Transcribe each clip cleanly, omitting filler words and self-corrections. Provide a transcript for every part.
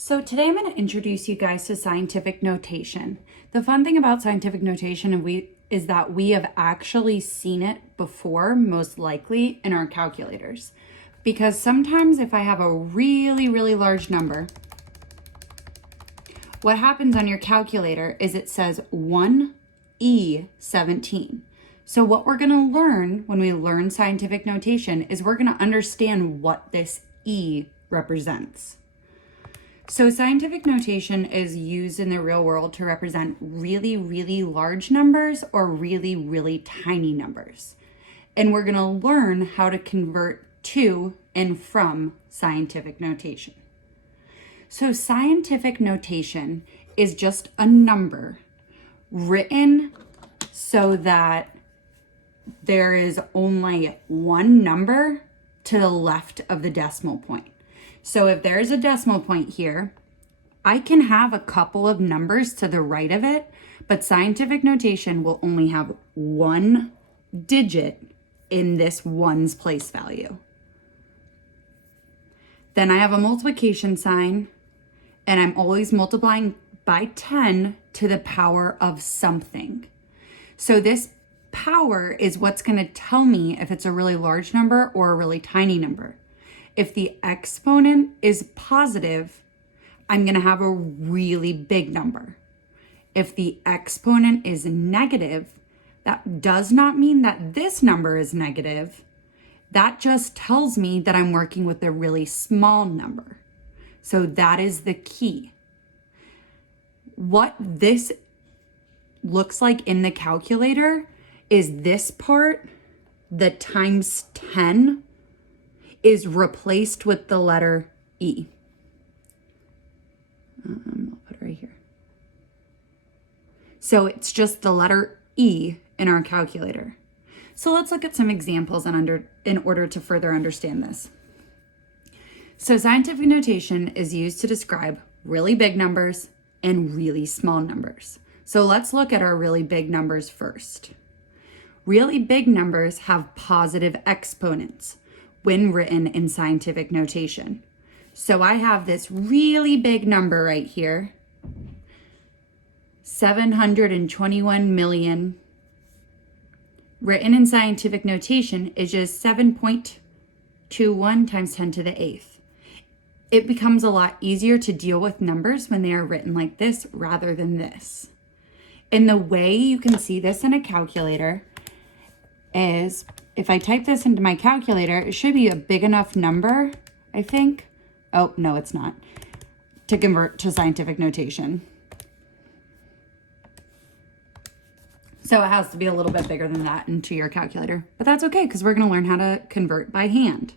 So today I'm going to introduce you guys to scientific notation. The fun thing about scientific notation is that we have actually seen it before, most likely in our calculators. Because sometimes if I have a really, really large number, what happens on your calculator is it says 1E17. So what we're going to learn when we learn scientific notation is we're going to understand what this E represents. So scientific notation is used in the real world to represent really, really large numbers or really, really tiny numbers. And we're going to learn how to convert to and from scientific notation. So scientific notation is just a number written so that there is only one number to the left of the decimal point. So if there's a decimal point here, I can have a couple of numbers to the right of it, but scientific notation will only have one digit in this one's place value. Then I have a multiplication sign, and I'm always multiplying by 10 to the power of something. So this power is what's going to tell me if it's a really large number or a really tiny number. If the exponent is positive, I'm going to have a really big number. If the exponent is negative, that does not mean that this number is negative. That just tells me that I'm working with a really small number. So that is the key. What this looks like in the calculator is this part, the times 10, is replaced with the letter E. I'll put it right here. So it's just the letter E in our calculator. So let's look at some examples in order to further understand this. So scientific notation is used to describe really big numbers and really small numbers. So let's look at our really big numbers first. Really big numbers have positive exponents when written in scientific notation. So I have this really big number right here, 721 million. Written in scientific notation is just 7.21 times 10 to the 8th. It becomes a lot easier to deal with numbers when they are written like this rather than this. And the way you can see this in a calculator is if I type this into my calculator, it should be a big enough number, I think. Oh, no, it's not, to convert to scientific notation. So it has to be a little bit bigger than that into your calculator, but that's okay because we're going to learn how to convert by hand.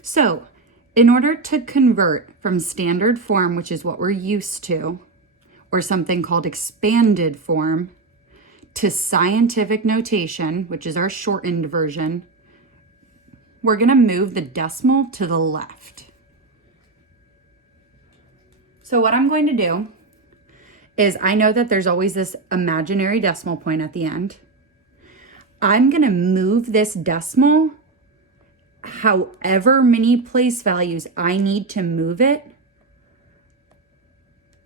So in order to convert from standard form, which is what we're used to, or something called expanded form, to scientific notation, which is our shortened version, we're going to move the decimal to the left. So what I'm going to do is I know that there's always this imaginary decimal point at the end. I'm going to move this decimal however many place values I need to move it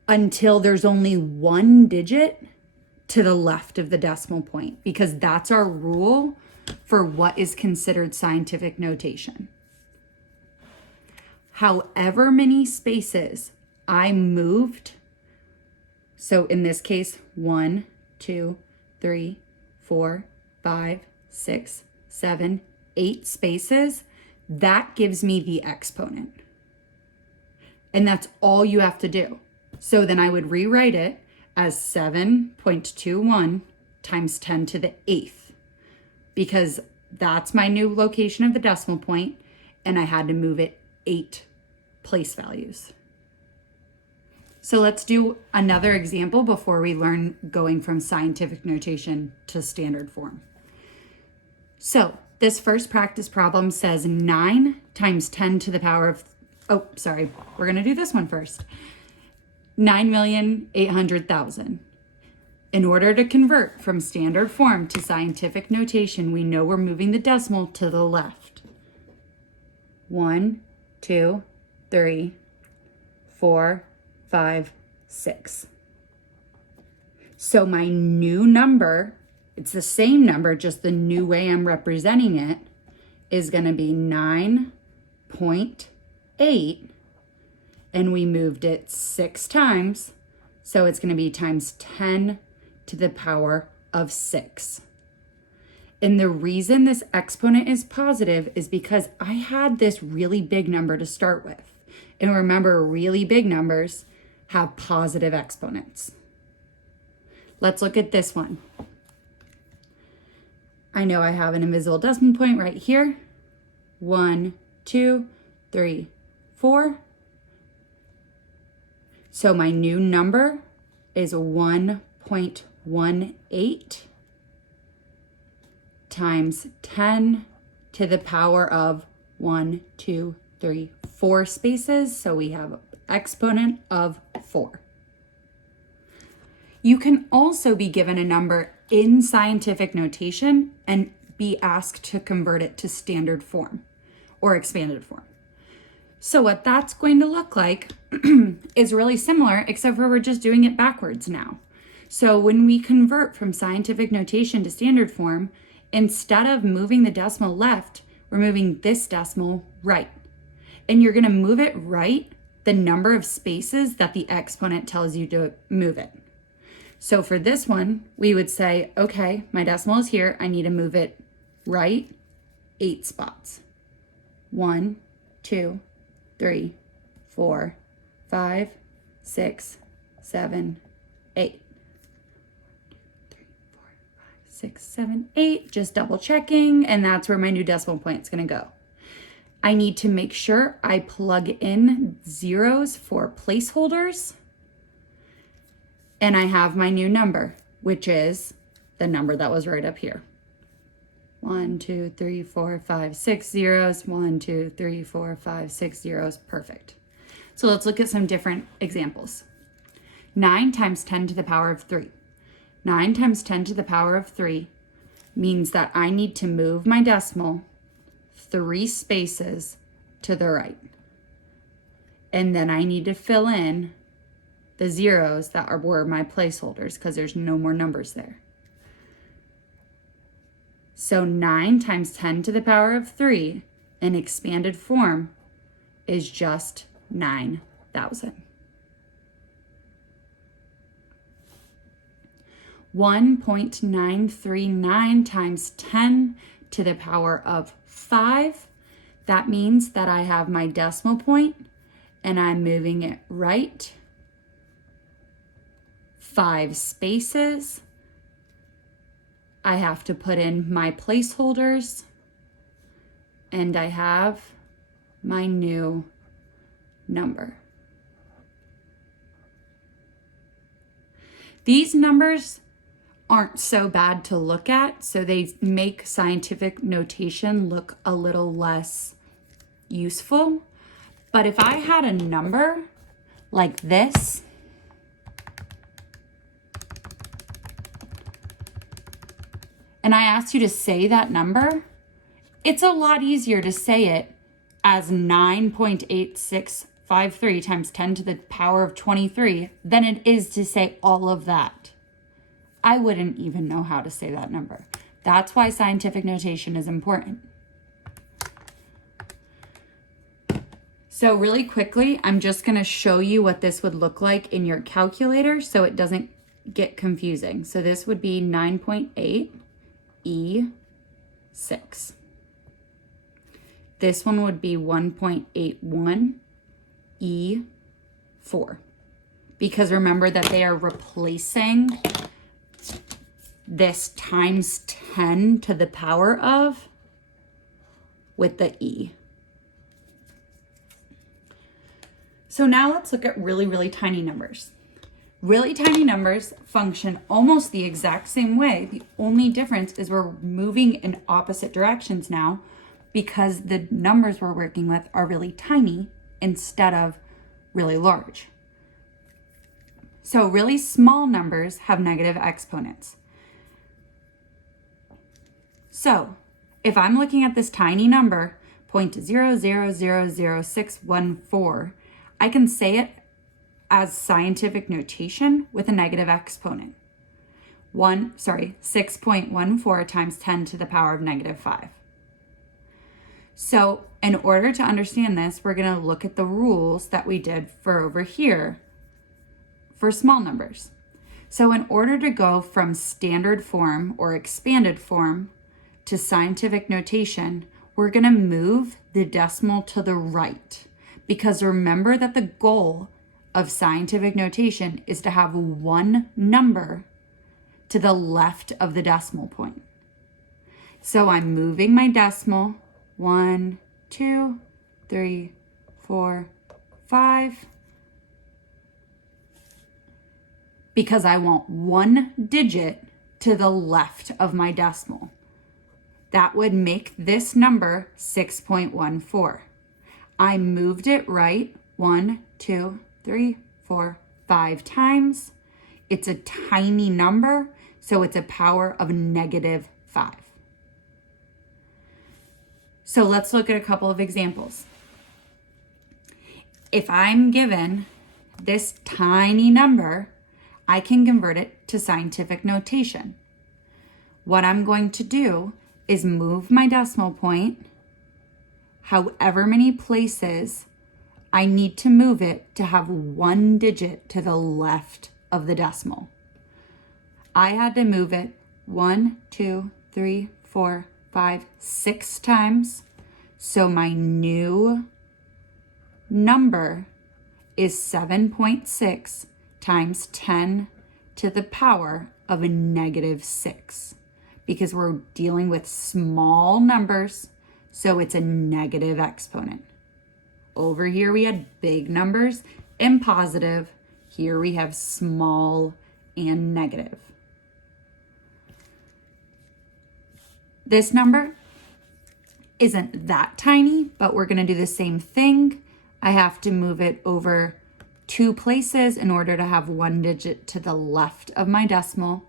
until there's only one digit to the left of the decimal point, because that's our rule for what is considered scientific notation. However many spaces I moved, so in this case, 1, 2, 3, 4, 5, 6, 7, 8 spaces, that gives me the exponent. And that's all you have to do. So then I would rewrite it as 7.21 times 10 to the 8th, because that's my new location of the decimal point, and I had to move it 8 place values. So let's do another example before we learn going from scientific notation to standard form. So this first practice problem says 9 times 10 to the power of, we're going to do this one first. 9,800,000. In order to convert from standard form to scientific notation, we know we're moving the decimal to the left. 1, 2, 3, 4, 6. So my new number, it's the same number, just the new way I'm representing it, is going to be 9.8. And we moved it 6 times. So it's going to be times 10 to the power of 6. And the reason this exponent is positive is because I had this really big number to start with. And remember, really big numbers have positive exponents. Let's look at this one. I know I have an invisible decimal point right here. 1, 2, 3, 4. So my new number is 1.18 times 10 to the power of 1, 2, 3, 4 spaces. So we have an exponent of 4. You can also be given a number in scientific notation and be asked to convert it to standard form or expanded form. So what that's going to look like is really similar, except for we're just doing it backwards now. So when we convert from scientific notation to standard form, instead of moving the decimal left, we're moving this decimal right. And you're going to move it right the number of spaces that the exponent tells you to move it. So for this one, we would say, okay, my decimal is here. I need to move it right 8 spots. 1, 2, 3, 4, 5, 6, 7, 8. 3, 4, 5, 6, 7, 8. Just double checking, and that's where my new decimal point is going to go. I need to make sure I plug in zeros for placeholders. And I have my new number, which is the number that was right up here. 1, 2, 3, 4, 5, 6 zeros. 1, 2, 3, 4, 5, 6 zeros. Perfect. So let's look at some different examples. 9 times 10 to the power of 3. 9 times 10 to the power of 3 means that I need to move my decimal 3 spaces to the right. And then I need to fill in the zeros that were my placeholders because there's no more numbers there. So 9 times 10 to the power of 3 in expanded form is just 9,000. 1.939 times 10 to the power of 5. That means that I have my decimal point and I'm moving it right 5 spaces. I have to put in my placeholders and I have my new number. These numbers aren't so bad to look at, so they make scientific notation look a little less useful. But if I had a number like this, and I asked you to say that number, it's a lot easier to say it as 9.8653 times 10 to the power of 23 than it is to say all of that. I wouldn't even know how to say that number. That's why scientific notation is important. So really quickly, I'm just going to show you what this would look like in your calculator so it doesn't get confusing. So this would be 9.8 E6. This one would be 1.81 E4. Because remember that they are replacing this times 10 to the power of with the E. So now let's look at really, really tiny numbers. Really tiny numbers function almost the exact same way. The only difference is we're moving in opposite directions now because the numbers we're working with are really tiny instead of really large. So really small numbers have negative exponents. So if I'm looking at this tiny number, 0.000614, I can say it as scientific notation with a negative exponent. 6.14 times 10 to the power of negative 5. So in order to understand this, we're going to look at the rules that we did for over here for small numbers. So in order to go from standard form or expanded form to scientific notation, we're going to move the decimal to the right, because remember that the goal of scientific notation is to have one number to the left of the decimal point. So I'm moving my decimal 1, 2, 3, 4, 5, because I want one digit to the left of my decimal. That would make this number 6.14. I moved it right 1, 2, 3, 4, 5 times. It's a tiny number, so it's a power of negative 5. So let's look at a couple of examples. If I'm given this tiny number, I can convert it to scientific notation. What I'm going to do is move my decimal point however many places I need to move it to have one digit to the left of the decimal. I had to move it 1, 2, 3, 4, 5, 6 times. So my new number is 7.6 times 10 to the power of a negative 6, because we're dealing with small numbers, so it's a negative exponent. Over here we had big numbers and positive. Here we have small and negative. This number isn't that tiny, but we're going to do the same thing. I have to move it over 2 places in order to have one digit to the left of my decimal.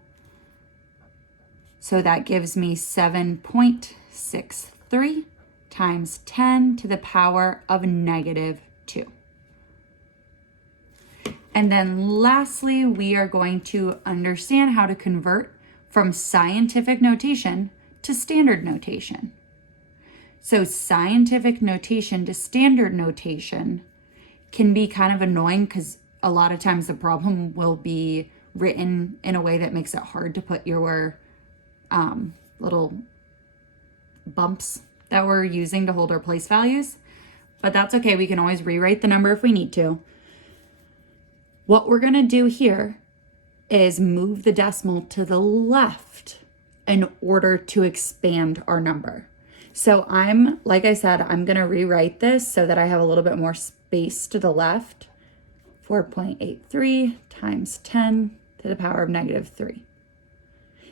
So that gives me 7.63 times 10 to the power of negative 2. And then lastly, we are going to understand how to convert from scientific notation to standard notation. So scientific notation to standard notation can be kind of annoying, because a lot of times the problem will be written in a way that makes it hard to put your little bumps that we're using to hold our place values. But that's okay. We can always rewrite the number if we need to. What we're going to do here is move the decimal to the left in order to expand our number. So like I said, I'm going to rewrite this so that I have a little bit more space to the left. 4.83 times 10 to the power of negative 3.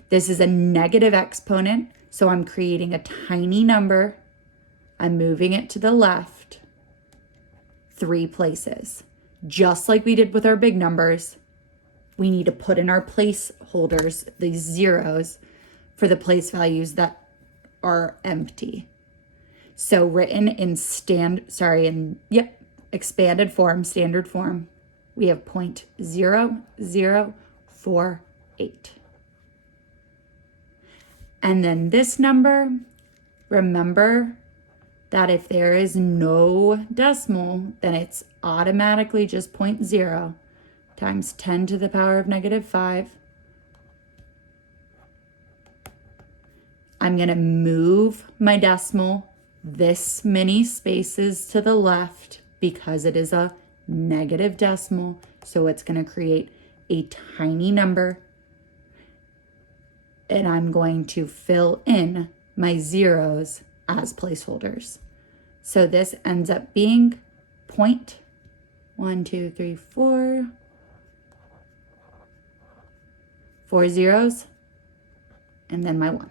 This is a negative exponent, so I'm creating a tiny number. I'm moving it to the left 3 places. Just like we did with our big numbers, we need to put in our placeholders, these zeros, for the place values that are empty. So written in expanded form, standard form, we have 0.0048. And then this number, remember that if there is no decimal, then it's automatically just 0.0 times 10 to the power of negative 5. I'm going to move my decimal this many spaces to the left because it is a negative decimal. So it's going to create a tiny number. And I'm going to fill in my zeros as placeholders. So this ends up being 0.1234, 4 zeros, and then my 1.